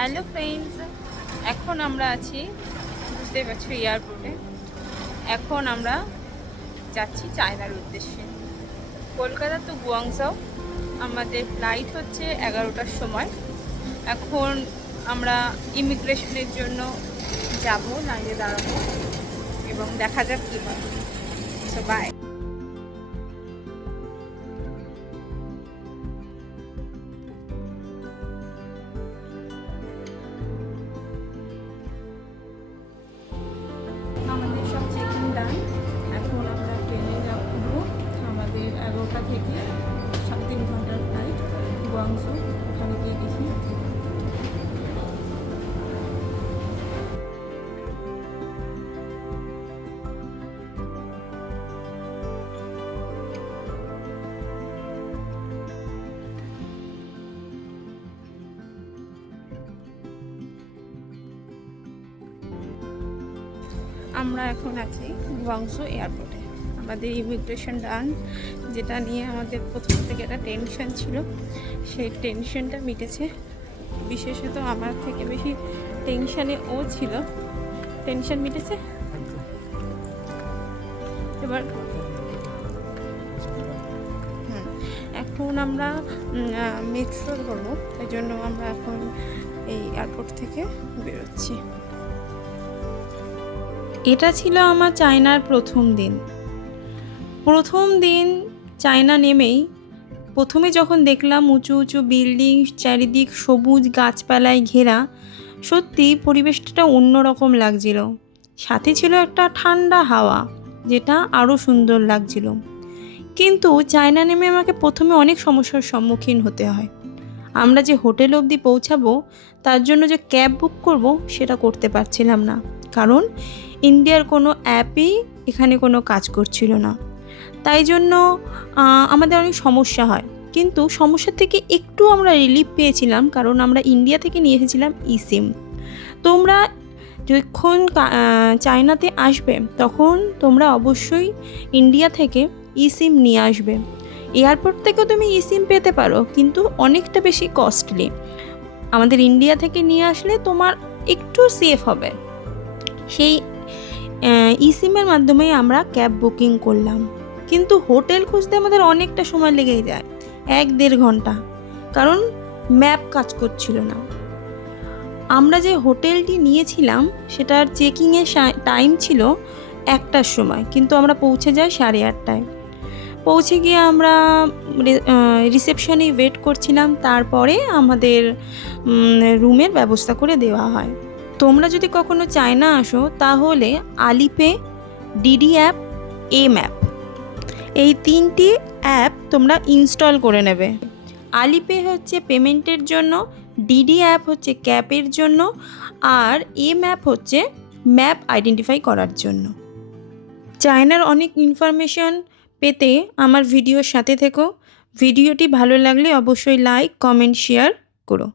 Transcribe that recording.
Hello friends, এখন আমরা আছি, বুঝতেই পারছো, এয়ারপোর্টে। এখন আমরা যাচ্ছি চায়নার উদ্দেশ্যে। কলকাতা টু গুয়াংজাও আমাদের ফ্লাইট হচ্ছে 11টার সময়। এখন আমরা ইমিগ্রেশনের জন্য যাব, লাইনে দাঁড়াবো এবং দেখা যাক কী হয়। So bye. আমাদের সব চেকিং ডান। এখন আমরা ট্রেনে যাবো। আমাদের 11টা থেকে 3 ঘন্টার ফ্লাইট গুয়াংজু। ওখানে গিয়ে দেখি। আমরা এখন আছি গুয়াংজু এয়ারপোর্টে। আমাদের ইমিগ্রেশন ডান, যেটা নিয়ে আমাদের প্রথম থেকে একটা টেনশন ছিল, সেই টেনশনটা মিটেছে। বিশেষত আমার থেকে বেশি টেনশানে ও ছিল। টেনশন মিটেছে। এবার এখন আমরা মেট্রো ধরবো, তাই জন্য আমরা এখন এই এয়ারপোর্ট থেকে বেরোচ্ছি। এটা ছিল আমার চায়নার প্রথম দিন। চায়না নেমেই প্রথমে যখন দেখলাম উঁচু উঁচু বিল্ডিং, চারিদিক সবুজ গাছপালায় ঘেরা, সত্যি পরিবেশটা অন্যরকম লাগছিল। সাথে ছিল একটা ঠান্ডা হাওয়া, যেটা আরও সুন্দর লাগছিল। কিন্তু চায়না নেমে আমাকে প্রথমে অনেক সমস্যার সম্মুখীন হতে হয়। আমরা যে হোটেল অবধি পৌঁছাবো, তার জন্য যে ক্যাব বুক করব, সেটা করতে পারছিলাম না, কারণ ইন্ডিয়ার কোনো অ্যাপই এখানে কোনো কাজ করছিল না। তাই জন্য আমাদের অনেক সমস্যা হয়। কিন্তু সমস্যা থেকে একটু আমরা রিলিফ পেয়েছিলাম, কারণ আমরা ইন্ডিয়া থেকে নিয়ে এসেছিলাম ইসিম। তোমরা যখন চায়নাতে আসবে, তখন তোমরা অবশ্যই ইন্ডিয়া থেকে ইসিম নিয়ে আসবে। এয়ারপোর্ট থেকেও তুমি ইসিম পেতে পারো, কিন্তু অনেকটা বেশি কস্টলি। আমাদের ইন্ডিয়া থেকে নিয়ে আসলে তোমার একটু সেফ হবে। সেই ইসিমের মাধ্যমে আমরা ক্যাব বুকিং করলাম, কিন্তু হোটেল খুঁজতে আমাদের অনেকটা সময় লেগে যায়, 1-1.5 ঘন্টা, কারণ ম্যাপ কাজ করছিল না। আমরা যে হোটেলটি নিয়েছিলাম, সেটার চেকিংয়ের টাইম ছিল 1টার সময়, কিন্তু আমরা পৌঁছে যাই 8:30টায়। পৌঁছে গিয়ে আমরা রিসেপশনে ওয়েট করছিলাম, তারপরে আমাদের রুমের ব্যবস্থা করে দেওয়া হয়। তোমরা যদি কখনো চায়না আসো, তাহলে আলিপে, ডিডি অ্যাপ, এম অ্যাপ, এই 3টি অ্যাপ তোমরা ইনস্টল করে নেবে। আলিপে হচ্ছে পেমেন্টের জন্য, ডিডি অ্যাপ হচ্ছে ক্যাবের জন্য, আর এম অ্যাপ হচ্ছে ম্যাপ আইডেন্টিফাই করার জন্য। চায়নার অনেক ইনফরমেশন পেতে আমার ভিডিওর সাথে থেকো। ভিডিওটি ভালো লাগলে অবশ্যই লাইক, কমেন্ট, শেয়ার করো।